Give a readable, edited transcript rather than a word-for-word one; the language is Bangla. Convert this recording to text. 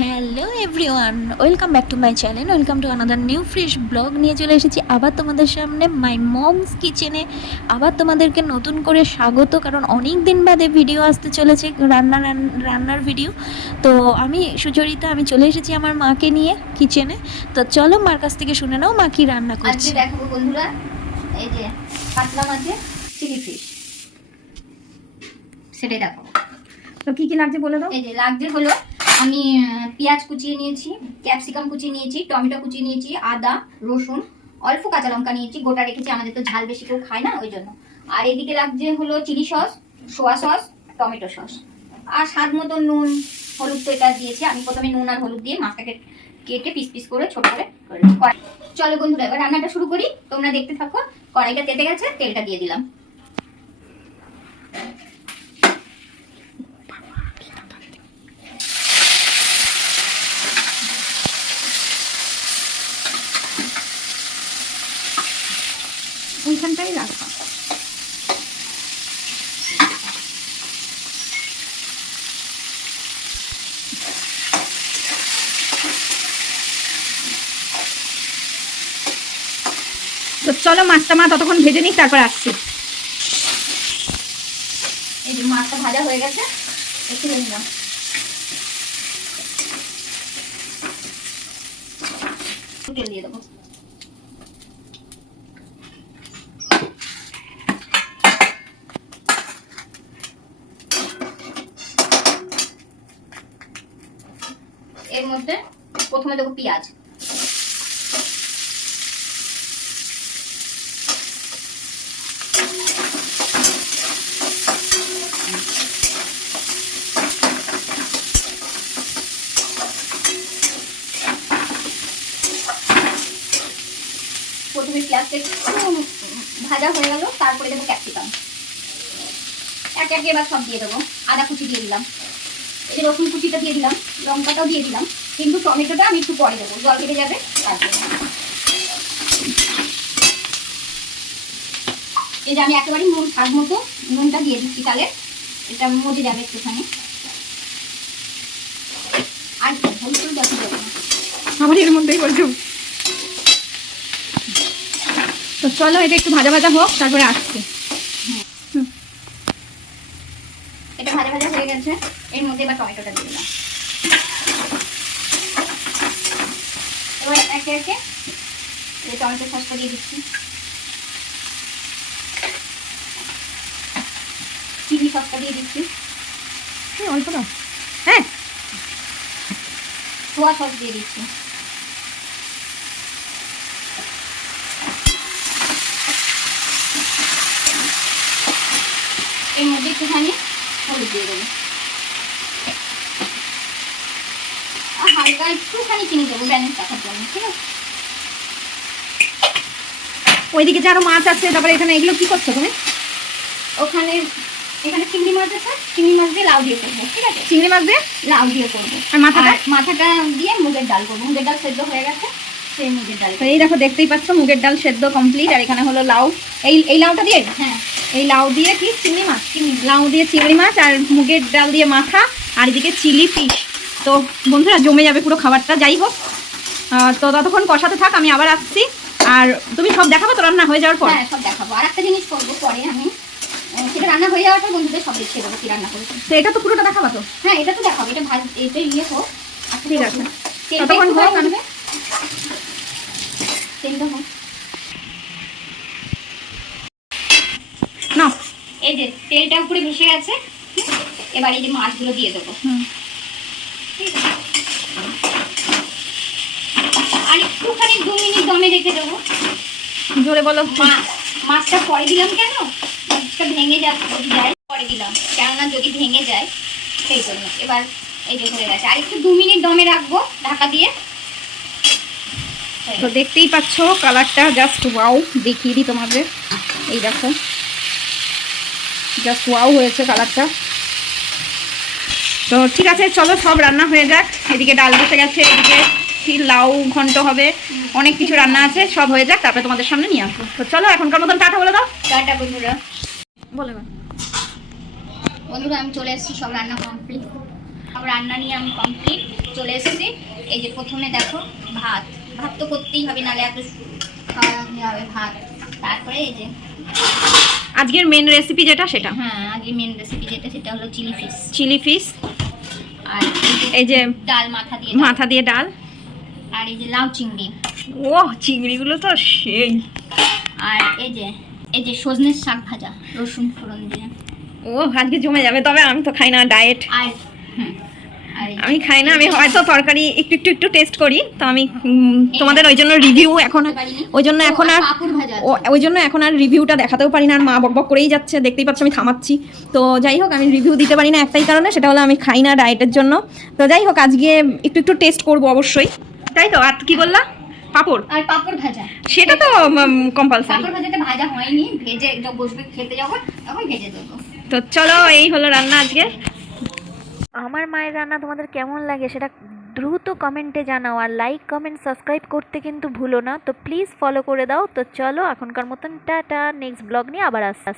Hello everyone, welcome back to my channel, welcome to another new fresh blog নিয়ে চলে এসেছি আবার তোমাদের সামনে মাই মমস কিচেনে। আবার তোমাদেরকে নতুন করে স্বাগত, কারণ অনেক দিন বাদে ভিডিও আসতে চলেছে, রান্নার ভিডিও। তো আমি সুচরিতা, আমি চলে এসেছি আমার মাকে নিয়ে কিচেনে। তো চলো মার কাছ থেকে শুনে নাও মা কি রান্না করছে। আজকে দেখাবো বন্ধুরা, এই যে কাতলা মাছের চিলি ফিশ, সেটাই দেখো। তো কি কি লাগছে বলে দাও। এই যে লাগছে হলো, আমি পেঁয়াজ কুচিয়ে নিয়েছি, ক্যাপসিকাম কুচিয়ে নিয়েছি, টমেটো কুচিয়ে নিয়েছি, আদা রসুন, অল্প কাঁচা লঙ্কা নিয়েছি, গোটা রেখেছি, আমাদের তো ঝাল বেশি কেউ খায় না ওই জন্য। আর এদিকে লাগছে হলো chilli sauce, soya sauce, tomato sauce, আর স্বাদ মতো নুন হলুদ। তো এটা দিয়েছি আমি প্রথমে, নুন আর হলুদ দিয়ে মাছটাকে কেটে পিস পিস করে ছোট করে চলো বন্ধুরা এবার রান্নাটা শুরু করি, তোমরা দেখতে থাকো। কড়াইটা তেতে গেছে, তেলটা দিয়ে দিলাম। ওইখানটাই রাখা। তো চলো মাছটা মা ততক্ষণ ভেজে নিই, তারপর আসছি। এই যে মাছটা ভাজা হয়ে গেছে, একটু নিলাম। তেল দিয়ে দেবো। এর মধ্যে প্রথমে দেবো পেঁয়াজ, প্রথমে পেঁয়াজটা একটু ভাজা হয়ে গেল, তারপরে দেবো ক্যাপসিকাম, একে একে এবার সব দিয়ে দেবো। আদা কুচি দিয়ে দিলাম, এই যে রসুন কুচিটা দিয়ে দিলাম, লঙ্কাটাও দিয়ে দিলাম, কিন্তু টমেটোটা আমি একটু পরে দেবো, জল কেটে যাবে তারপরে। এই যে আমি একেবারে নুন স্বাদ মতো নুনটা দিয়ে দিচ্ছি, তাহলে এটা মজে যাবে একটুখানি। আর হলুদ বেশি দেবো না, আমার এর মধ্যেই বলছো। তো চলো এটা একটু ভাজা ভাজা হোক, তারপরে আসছি। এটা ভাজা ভাজা হয়ে গেছে, এর মধ্যে এবার টমেটোটা দিয়ে দিলাম। এবার একে একে এই টমেটো সসটা দিয়ে দিচ্ছি, চিলি সসটা দিয়ে দিচ্ছি, অল্প দাও। হ্যাঁ, সোয়া সস দিয়ে দিচ্ছি, এর মধ্যে একটুখানি হলুদ দিয়ে দেবো, আর হালকা একটুখানি চিনি দেবো ব্যালেন্স রাখার জন্য, ঠিক আছে। ওইদিকে যে আরো মাছ আছে, তারপরে এখানে এগুলো কি করছো তুমি? ওখানে এখানে চিংড়ি মাছ আছে, চিংড়ি মাছ দিয়ে লাউ দিয়ে করবো, ঠিক আছে। চিংড়ি মাছ দিয়ে লাউ দিয়ে করবো, আর মাথাটা? মাথাটা দিয়ে মুগের ডাল করবো, মুগের ডাল সেদ্ধ হয়ে গেছে, সেই মুগের ডাল। তো এই দেখো, দেখতেই পাচ্ছ মুগের ডাল সেদ্ধ কমপ্লিট। আর এখানে হলো লাউ, এই লাউটা দিয়ে, হ্যাঁ এই লাউ দিয়ে কি চিংড়ি মাছ, লাউ দিয়ে চিংড়ি মাছ, আর মুগের ডাল দিয়ে মাথা, আর এদিকে চিলি ফিশ। তো বন্ধুরা জমে যাবে পুরো খাবারটা। যাই হোক, তো ততক্ষণ কষাতে থাক, আমি আবার আসছি। আর তুমি সব দেখাবো তো রান্না হয়ে যাওয়ার পর? হ্যাঁ সব দেখাবো। আর একটা জিনিস করবো পরে, আমি সেটা রান্না হয়ে যাওয়ার পর বন্ধুদের সব দেখিয়ে দেবো কি রান্না করেছি। তো এটা তো পুরোটা দেখাবো তো? হ্যাঁ এটা তো দেখাবো, এটা এটা ইয়ে হোক। আচ্ছা ঠিক আছে, তেলটা ততক্ষণ একটু হোক। গরম হবে, তেলটা হোক। না, এই যে তেলটা উপরে ভেসে গেছে, এবার এই যে মাছগুলো দিয়ে দেবো, ঠিক আছে। আর একটুখানি 2 মিনিট দমে রেখে দেবো। জোরে বলো। মাছটা পরে দিলাম কেন, মাছটা ভেঙে যায় পরে দিলাম, কেননা যদি ভেঙে যায় সেই জন্য। এবার এই যে হয়ে গেছে, আর একটু 2 মিনিট দমে রাখবো ঢাকা দিয়ে। তো দেখতেই পাচ্ছ কালারটা জাস্ট ওয়াও, দেখিয়ে দিই তোমাদের। এই দেখো জাস্ট ওয়াও হয়েছে কালারটা। তো ঠিক আছে, চলো সব রান্না হয়ে যাক। এদিকে ডাল বসে গেছে, এদিকে লাউ ঘন্ট হবে, অনেক কিছু রান্না আছে, সব হয়ে যাক, তারপরে তোমাদের সামনে নিয়ে আসবো। তো চলো এখনকার মতন টাটা বলে দাও। টাটা বন্ধুরা। বলে না বন্ধুরা আমি চলে এসেছি, সব রান্না কমপ্লিট। সব রান্না নিয়ে আমি কমপ্লিট চলে এসেছি। এই যে প্রথমে দেখো ভাত, ভাত তো করতেই হবে, নাহলে এত খাওয়া হবে ভাত। তারপরে এই যে আজকের মেন রেসিপি যেটা সেটা, হ্যাঁ আজকে মেন রেসিপি যেটা সেটা হলো চিলি ফিশ। চিলি ফিশ, আর এই যে ডাল মাথা দিয়ে মাথা দিয়ে ডাল, আর এই যে লাউ চিংড়ি। ও চিংড়িগুলো তো সেই। আর এই যে সজনের শাক ভাজা রসুন ফোড়ন দিয়ে। ও আজকে জমে যাবে। তবে আমি তো খাই না, ডায়েট। আর আর এই যে আমি খাই না, আমি হয়তো তরকারি একটু টেস্ট করি। তো আমি তোমাদের ওই জন্য রিভিউ এখন, ওই জন্য এখন আর পাঁপড় ভাজা। ওই জন্য এখন আর রিভিউটা দেখাতেও পারি না। আর মা বকবক করেই যাচ্ছে, দেখতেই পাচ্ছ আমি থামাচ্ছি। তো যাই হোক, আমি রিভিউ দিতে পারি না একটাই কারণে, সেটা হলো আমি খাই না ডায়েটের জন্য। তো যাই হোক, আজকে একটু টেস্ট করবো অবশ্যই, তাই তো। আর কি বললা? পাঁপড় আর পাঁপড় ভাজা, সেটা তো কম্পালসারি। পাঁপড় ভাজাটা ভাজা হয়নি, ভেজে একদম বসবে খেতে যাবো তখন ভেজে দেবো। তো চলো, এই হলো রান্না আজকে। আমার মায়ের রান্না তোমাদের কেমন লাগে সেটা দ্রুত কমেন্টে জানাও, আর লাইক কমেন্ট সাবস্ক্রাইব করতে কিন্তু ভুলো না। তো প্লিজ ফলো করে দাও। তো চলো এখনকার মতন টাটা, নেক্সট ব্লগ নিয়ে আবার আসছি।